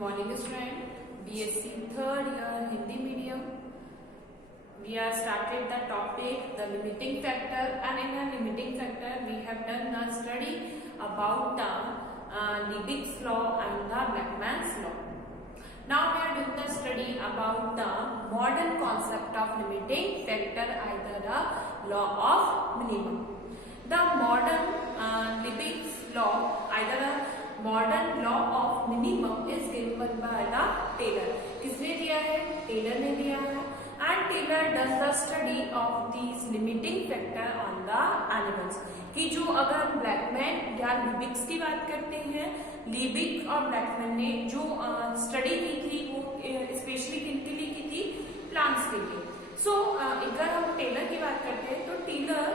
morning student, BSc third year Hindi medium. We have started the topic the limiting factor, and in the limiting factor we have done the study about the Lebesgue's law and the Blackman's law. Now we are doing the study about the modern concept of limiting factor, either the law of minimum. The modern Lebesgue's law, either the modern law of minimum is given by the Taylor. किसने दिया है? Taylor ने दिया है. And Taylor does the study of these limiting factor on the animals. कि जो अगर हम ब्लैकमैन या लिबिक्स की बात करते हैं, लिबिक और ब्लैकमैन ने जो स्टडी की थी वो स्पेशली किनके लिए की थी? प्लांट्स के लिए. सो अगर हम टेलर की बात करते हैं तो Taylor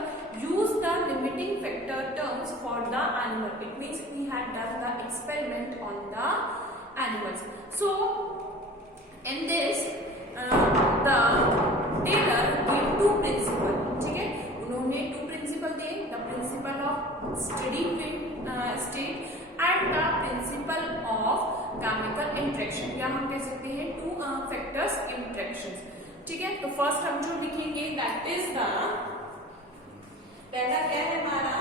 use the limiting factor terms for the animal. It means he had done the experiment on the animals. So in this the Taylor give two principle. ठीक है, उन्होंने टू प्रिंसिपल दिए, the principle of study state and the principle of chemical interaction, या हम कह सकते हैं two factors interactions. ठीक है, तो फर्स्ट हम जो लिखेंगे दैट इज द पहला क्या है हमारा?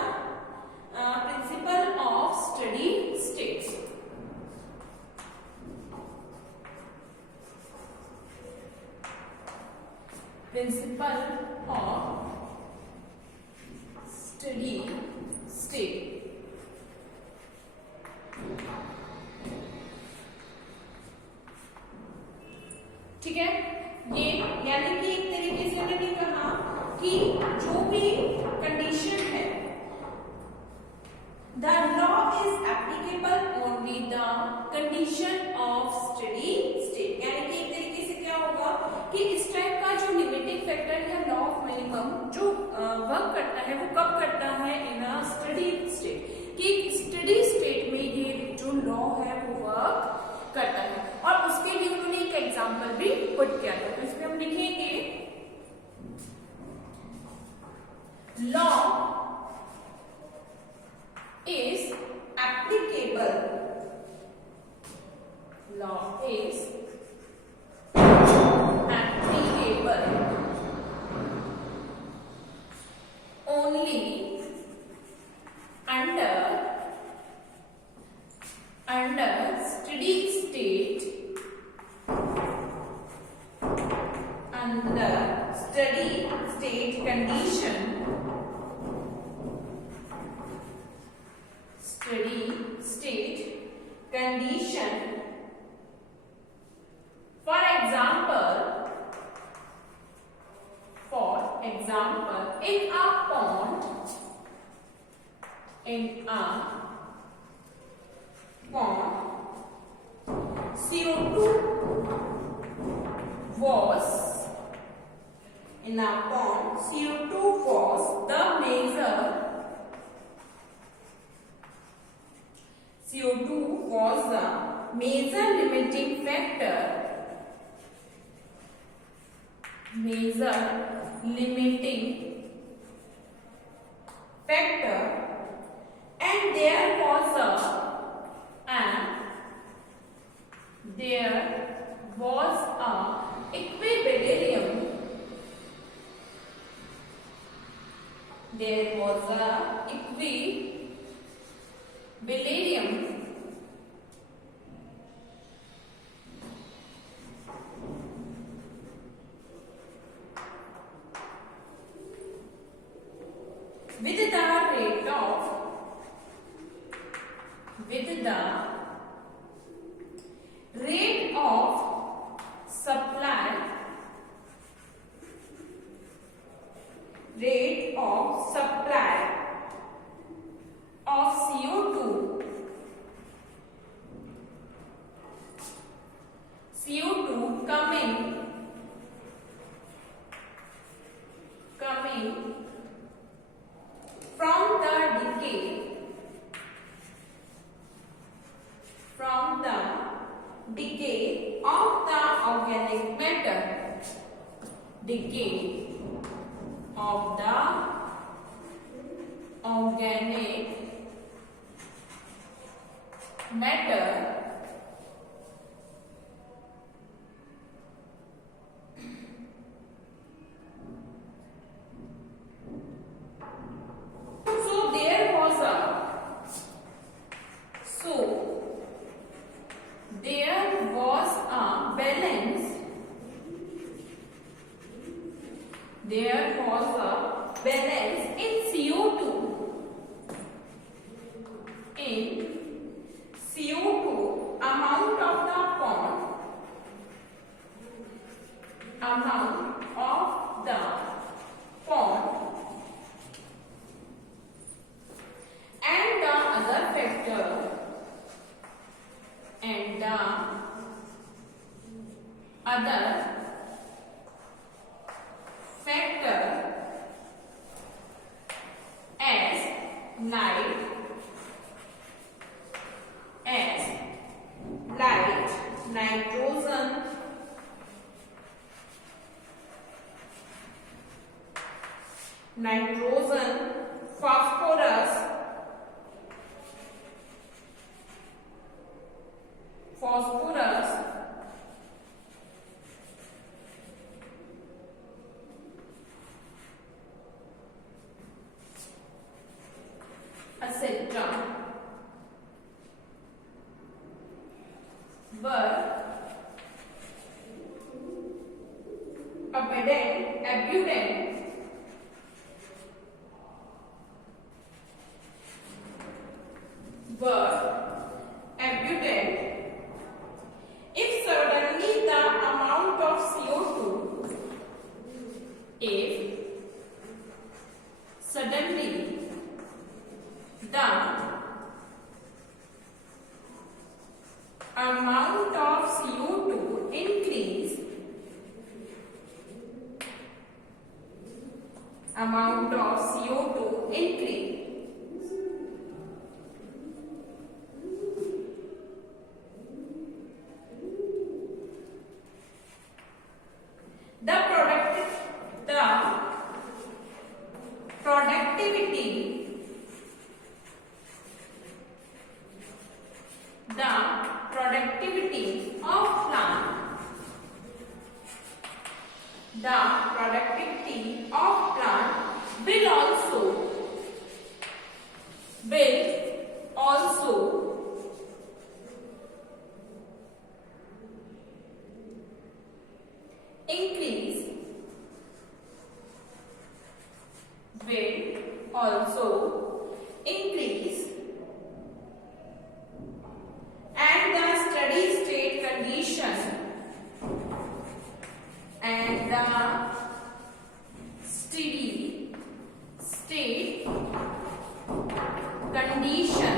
Principal of study states. Principal of study state. ठीक है, ये यानी कि एक तरीके से मैंने कहा कि जो भी कंडीशन है, the law is applicable only the condition of study state. यानी कि एक तरीके से क्या होगा कि इस टाइप का जो लिमिटिंग फैक्टर है लॉ ऑफ मिनिमम जो वर्क करता है वो कब करता है? इन अ स्टडी स्टेट. कि स्टडी स्टेट में ये जो लॉ है वो वर्क करता है. और उसके लिए उन्होंने एक एग्जाम्पल भी पुट किया था. तो इसमें हम लिखेंगे law is applicable. Law is applicable only under steady state, under steady state condition, steady state condition. For example, in a pond, CO2 was in a pond. CO2 was the major. CO2 was the major limiting factor. Major limiting factor, and there was a equilibrium. There was a equilibrium with the rate of supply of CO2 coming from the decay of the organic matter. Decay of the organic matter there was a balance in CO2. In CO2, amount of the pond, and the other factor, as light, nitrogen, phosphorus, etc. were abundant if suddenly the amount of CO2 if suddenly the amount of CO2 increase, the productivity of plant will also increase, and the steady state condition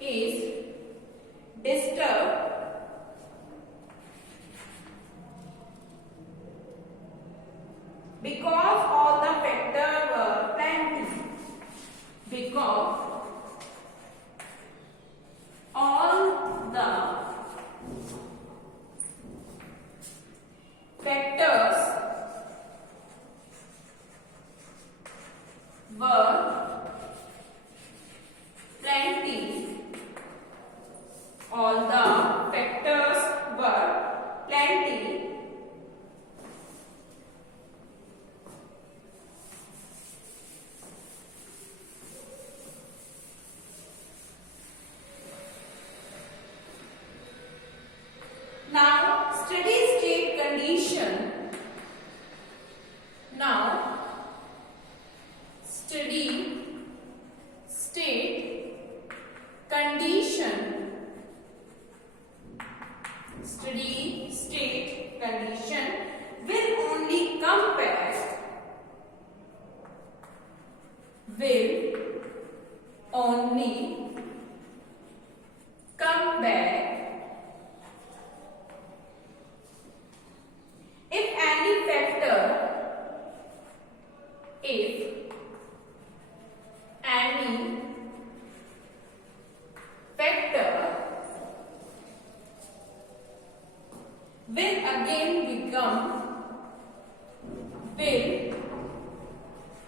is disturbed because all the factors were plenty. Because all the factors were plenty. All the factors were plenty. Now, steady state condition. Now, steady state condition. Steady state condition will only come back. If any factor will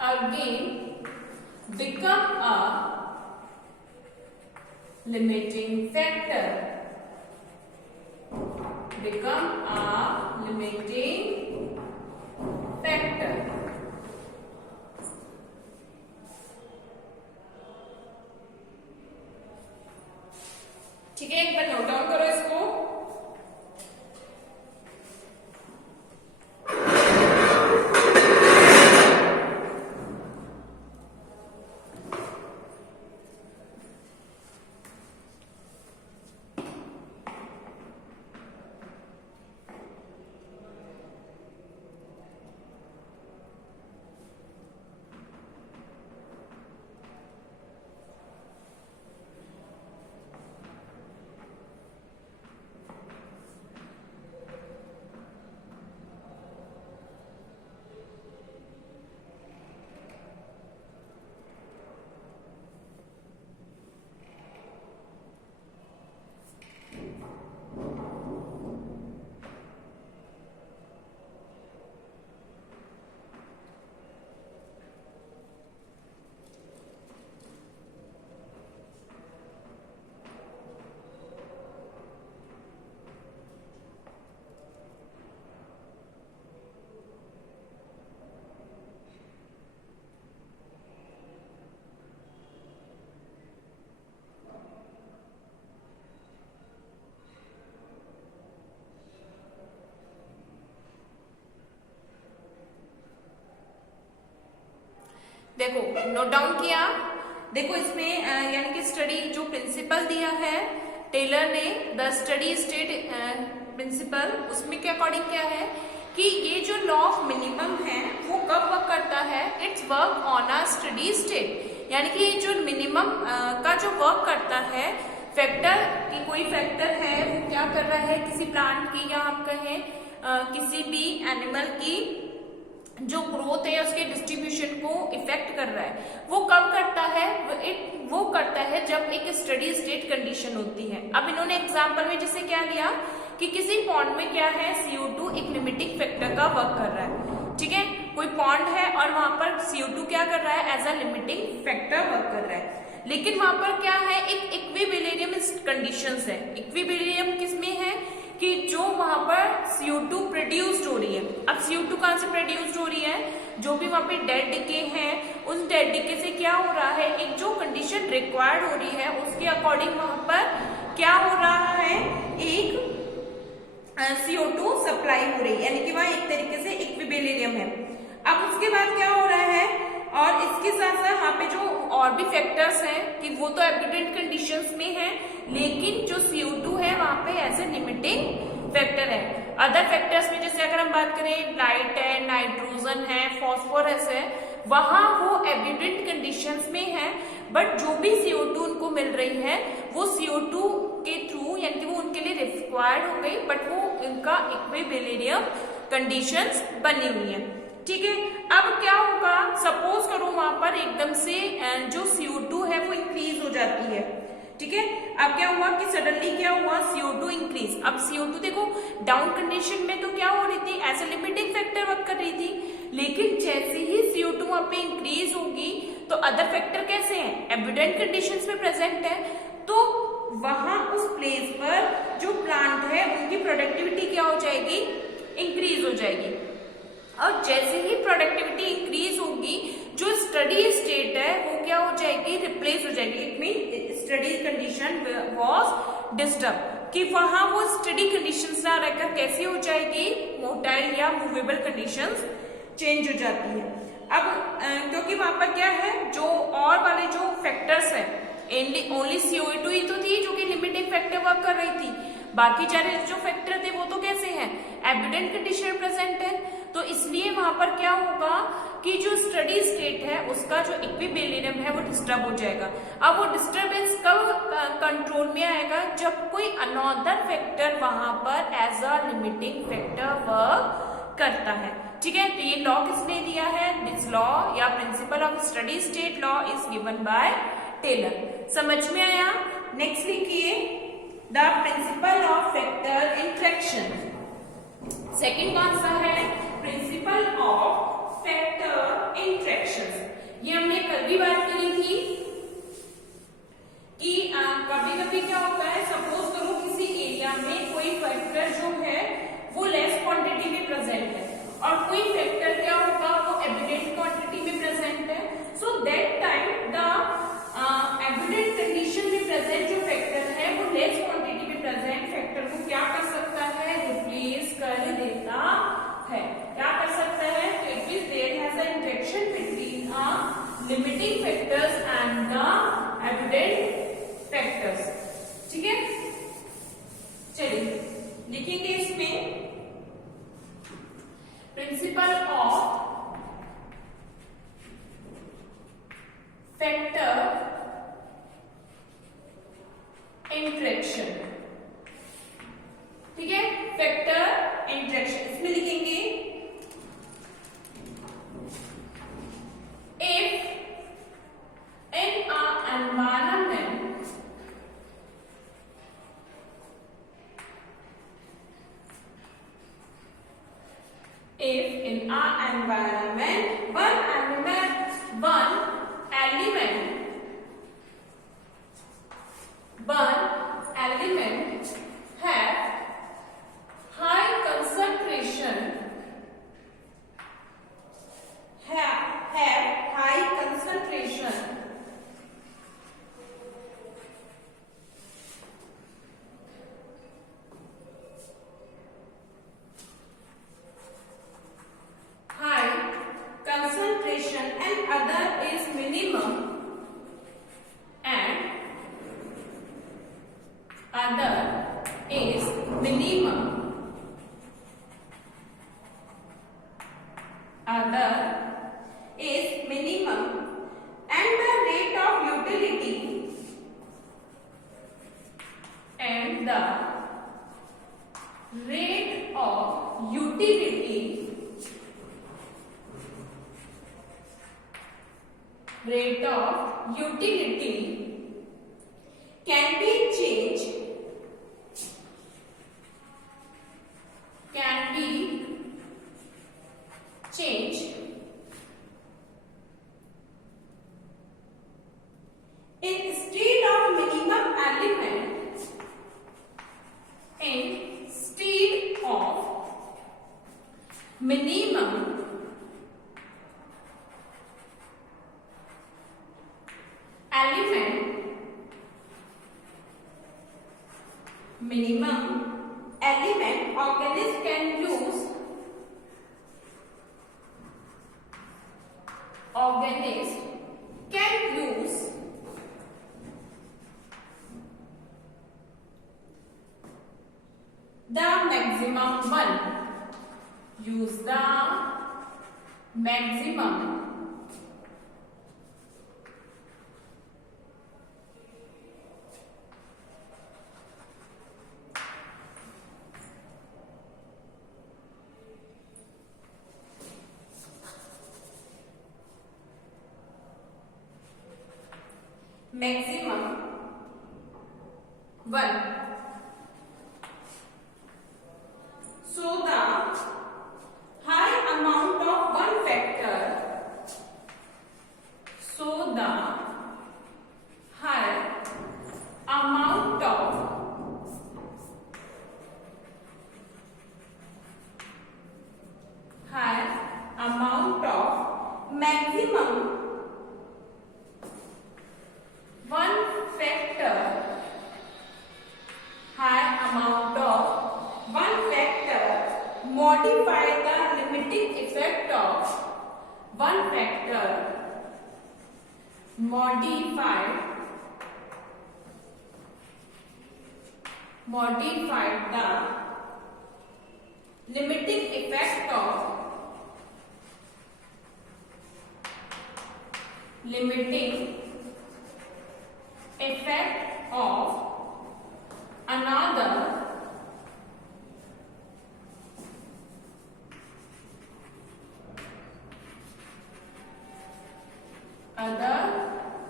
again become a limiting factor. ठीक है, एक बार note down करो इसको। देखो note down किया। देखो इसमें यानी कि स्टडी जो प्रिंसिपल दिया है टेलर ने, द स्टडी स्टेट प्रिंसिपल, उसमें के अकॉर्डिंग क्या है कि ये जो लॉ ऑफ मिनिमम है वो कब वर्क करता है, it's work on a steady state. यानी कि ये जो मिनिमम का जो वर्क करता है, फैक्टर की कोई फैक्टर है वो क्या कर रहा है, किसी प्लांट की या आप कहें किसी भी एनिमल की जो ग्रोथ है उसके डिस्ट्रीब्यूशन को इफेक्ट कर रहा है, वो कब करता है, वो करता है जब एक स्टडी स्टेट कंडीशन होती है। अब इन्होंने एग्जांपल में जैसे क्या लिया कि किसी पॉन्ड में क्या है, CO2 एक लिमिटिंग फैक्टर का वर्क कर रहा है। ठीक है, कोई पॉन्ड है और वहां पर CO2 क्या कर रहा है, as a limiting factor work कर रहा है। लेकिन वहां पर क्या है, एक इक्विबिलियम कंडीशंस है। इक्विबिलियम किसमें है कि जो वहां पर CO2 प्रोड्यूस्ड हो रही है। अब CO2 कहां से प्रोड्यूस्ड हो रही है, जो भी वहां पे डेड डिके है, उस डेड डिके से क्या हो रहा है, एक जो कंडीशन रिक्वायर्ड हो रही है उसके अकॉर्डिंग वहां पर क्या हो रहा है, एक CO2 सप्लाई हो रही है, यानी कि वहां एक तरीके से इक्विबिलियम है। अब उसके बाद क्या हो रहा है, और इसके साथ साथ वहां पे जो और भी फैक्टर्स हैं कि वो तो एब्यूडेंट कंडीशंस में है, लेकिन जो CO2 है वहां पे एज ए लिमिटिंग फैक्टर है। अदर फैक्टर्स में जैसे अगर हम बात करें, लाइट है, नाइट्रोजन है, फॉस्फोरस है, वहां वो एब्यूडेंट कंडीशंस में है, बट जो भी CO2 उनको मिल रही है वो CO2 के थ्रू, यानी कि वो उनके लिए रिक्वायर्ड हो गई, बट वो उनका इक्विबिलियम कंडीशंस बनी हुई है। ठीक है, अब क्या होगा, सपोज करो वहां पर एकदम से जो CO2 है वो इंक्रीज हो जाती है। ठीक है, अब क्या हुआ कि सडनली क्या हुआ, CO2 इंक्रीज। अब CO2 देखो डाउन कंडीशन में तो क्या हो रही थी, as a limiting factor work कर रही थी, लेकिन जैसे ही CO2 वहां पे इंक्रीज होगी तो अदर फैक्टर कैसे हैं, एब्यूडेंट कंडीशंस में प्रेजेंट है, तो वहां उस प्लेस पर जो प्लांट है उनकी प्रोडक्टिविटी क्या हो जाएगी, इंक्रीज हो जाएगी। और जैसे ही प्रोडक्टिविटी इंक्रीज होगी, जो स्टडी स्टेट है वो क्या हो जाएगी, रिप्लेस हो जाएगी। It mean study condition was disturb, कि वहां वो स्टडी कंडीशंस ना रहकर कैसी हो जाएगी, मोटाइल या मूवेबल कंडीशंस चेंज हो जाती है। अब क्योंकि वहां पर क्या है, जो और वाले जो फैक्टर्स है, ओनली CO2 ही तो थी जो कि लिमिटिंग फैक्टर वर्क कर रही थी, बाकी सारे जो फैक्टर थे वो तो कैसे हैं, एब्यूडेंट कंडीशन प्रेजेंट है। तो इसलिए वहां पर क्या होगा कि जो स्टडी स्टेट है उसका जो इक्विबिलियम है वो डिस्टर्ब हो जाएगा। अब वो डिस्टर्बेंस कब कंट्रोल में आएगा, जब कोई अनदर फैक्टर वहां पर as a limiting factor work करता है। ठीक है, तो ये लॉ किसने दिया है, दिस लॉ या principle of study state law is given by Taylor. समझ में आया। नेक्स्ट लिखिए, the principle of factor interaction. Second कौन सा है, प्रिंसिपल ऑफ फैक्टर इंटरेक्शन। ये हमने कल भी बात करी थी कि कभी कभी क्या होता है, सपोज करो किसी एरिया में कोई फैक्टर जो है वो लेस क्वांटिटी में प्रेजेंट है और कोई फैक्टर क्या होगा, वो एब्यूडेंट क्वांटिटी में प्रेजेंट है। So that time the abundant condition में प्रेजेंट जो फैक्टर है वो लेस इंटरेक्शन, ठीक है, फैक्टर इंटरेक्शन। इसमें लिखेंगे if in our environment if in our environment one element have high concentration and other is minimum and other is minimum, other is minimum and the rate of utility and the rate of utility can be changed instead of minimum element organism can use the maximum one, use the maximum one. So the high amount of one factor, so the high amount of maximum one factor, high amount of one factor modify the limiting effect of one factor, modify the limiting effect of another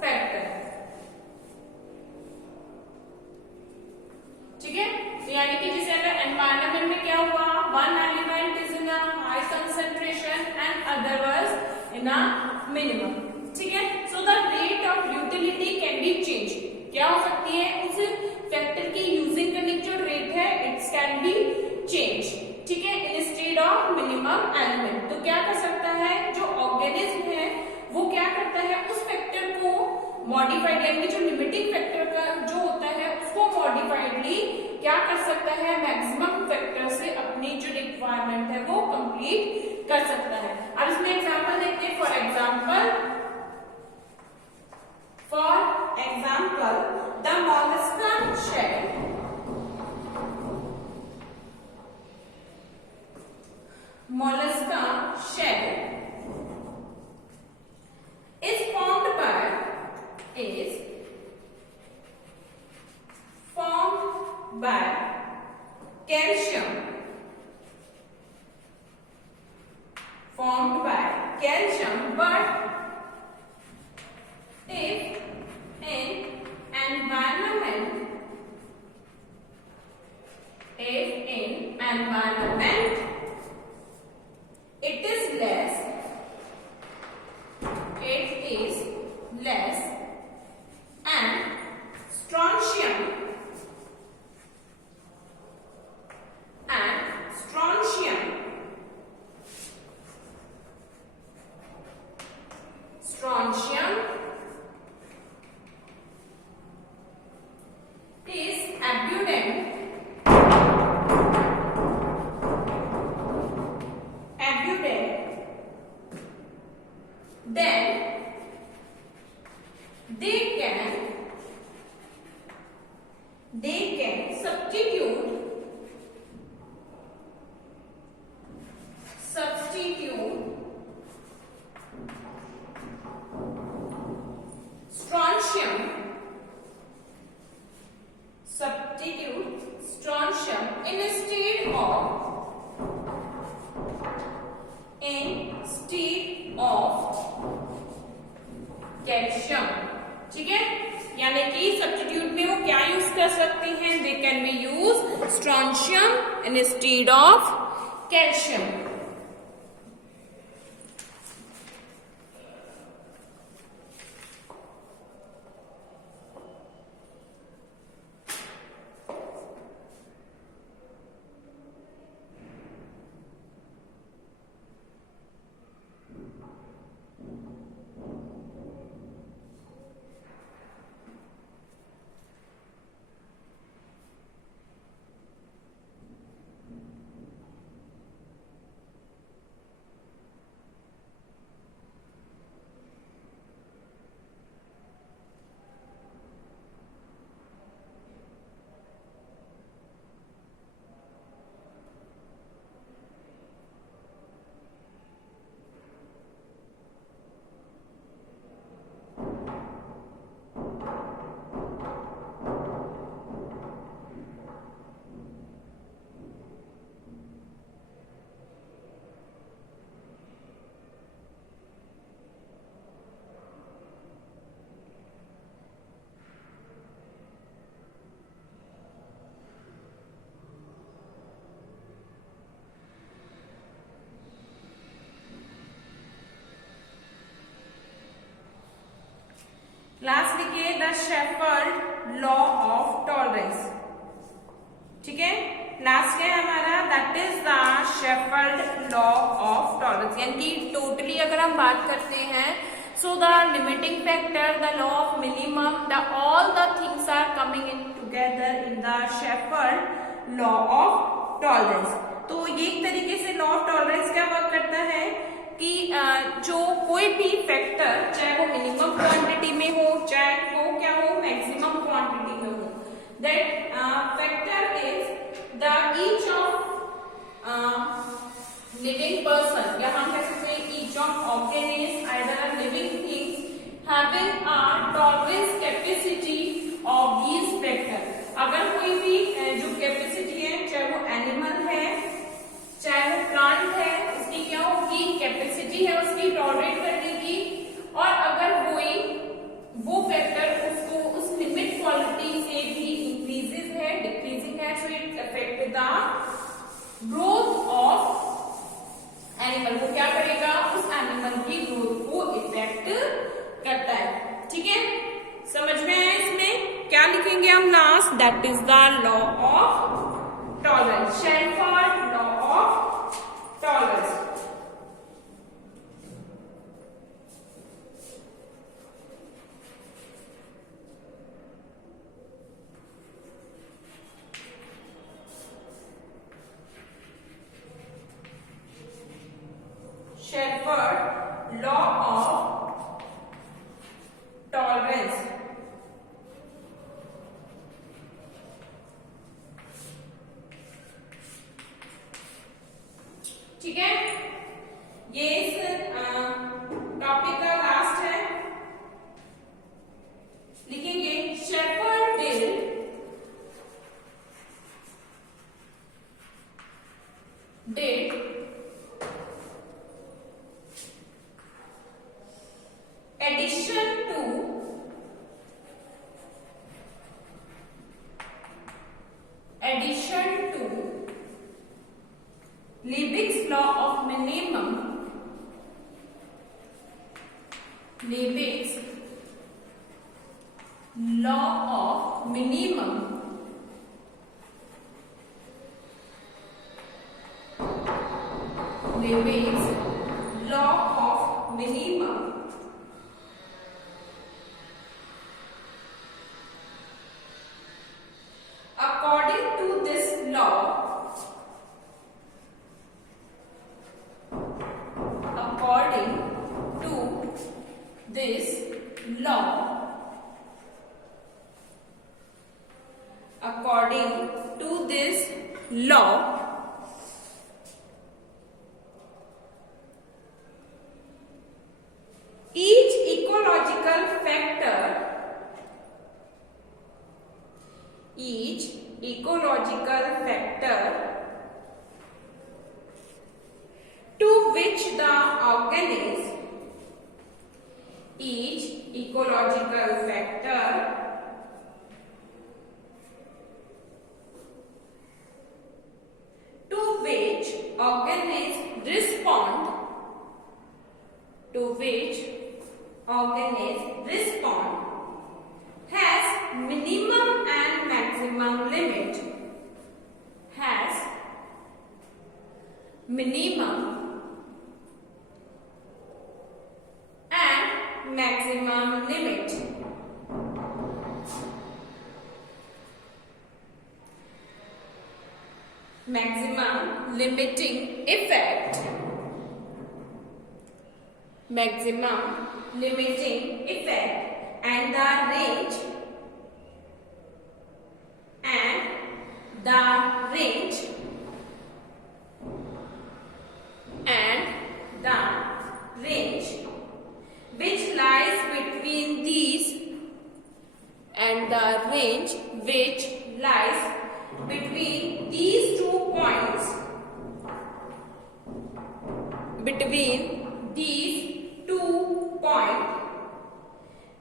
factor, ठीक है। यानी कि जैसे अगर एनवायरनमेंट में क्या हुआ, one element is in high concentration and other was in a minimum, ठीक है। So the rate of utility can be change, क्या हो सकती है, उस फैक्टर की यूजिंग करने की जो रेट है इट्स कैन बी चेंज, ठीक है, इंस्टेड ऑफ मिनिमम एलिमेंट। तो क्या कर सकता है, जो ऑर्गेनिज्म है वो क्या करता है, उस फैक्टर को मॉडिफाइड यानी जो लिमिटिंग फैक्टर का जो होता है उसको मॉडिफाइडली क्या कर सकता है, मैक्सिमम फैक्टर से अपनी जो रिक्वायरमेंट है वो कंप्लीट कर सकता है। अब इसमें एग्जांपल देखते हैं। For example the mollusca shell is formed by calcium, formed by calcium, but if in environment it is less and strontium is abundant, then they can substitute strontium instead of calcium. ठीक है, यानी कि सब्स्टिट्यूट में वो क्या यूज कर सकते हैं? They can be use strontium instead of calcium. Last लिखिए the Shepherd law of tolerance. ठीक है, लास्ट क्या है हमारा? That is the Shepherd law of tolerance. यानी कि टोटली अगर हम बात करते हैं, so the limiting factor, the law of minimum, the all the things are coming in together in the Shepherd law of tolerance. तो ये एक तरीके से लॉ ऑफ टॉलरेंस क्या वर्क करता है कि जो कोई भी फैक्टर, चाहे वो मिनिमम क्वांटिटी में हो, चाहे वो क्या हो, मैक्सिमम क्वांटिटी में हो, that factor is the each of living person, या हम कह सकते हैं each of organism either a living things having a tolerance capacity of these factor. अगर कोई भी जो कैपेसिटी है, चाहे वो एनिमल है, चाहे वो प्लांट है, उसकी क्या होगी? कैपेसिटी है उसकी टॉलरेट करने की. और अगर वो फैक्टर उसको उस लिमिट क्वालिटी से भी इंक्रीजेस है, डिक्रीजिंग है, so it affect the growth of animal. वो क्या करेगा? उस एनिमल की ग्रोथ को इफेक्ट करता है. ठीक है, समझ में आया? इसमें क्या लिखेंगे हम last? That is the law of tolerance, shepherd law of tolerance. Shepherd law of tolerance. ठीक है, law of minimum limits, law of minimum according to this law, according to this law, according to this law, each ecological factor to which the organism, each ecological factor to which organism respond, has minimum and maximum limit, has minimum and maximum limit. Maximum limiting effect, maximum limiting effect and the range, which lies between these, and the range which lies between these 2 points, between these 2 points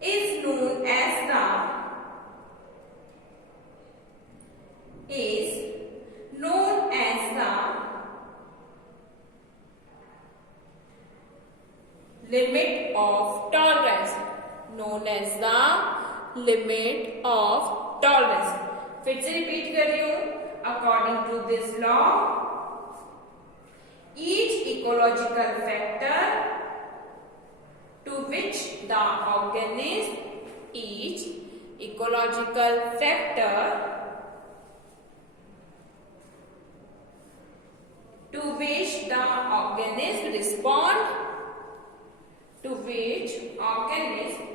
is known as the limit of tolerance, known as the limit of tolerance. फिर से रिपीट कर रही हूं, according to this law, each ecological factor to which the organism, each ecological factor to which the organism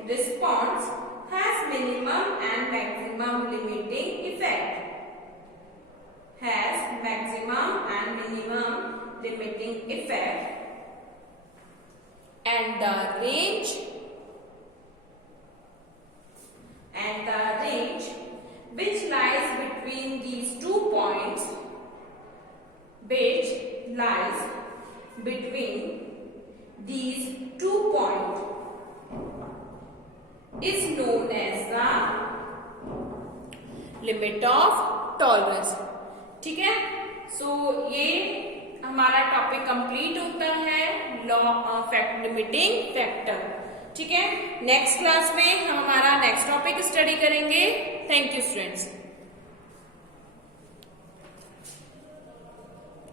responds has minimum and maximum limiting effect, has maximum and minimum limiting effect, and the range which lies between these 2 points, which lies between these 2 points is known as the limit of tolerance. ठीक है, सो ये हमारा topic complete होता है law of limiting factor. ठीक है, next class में हम हमारा नेक्स्ट टॉपिक स्टडी करेंगे. Thank you students.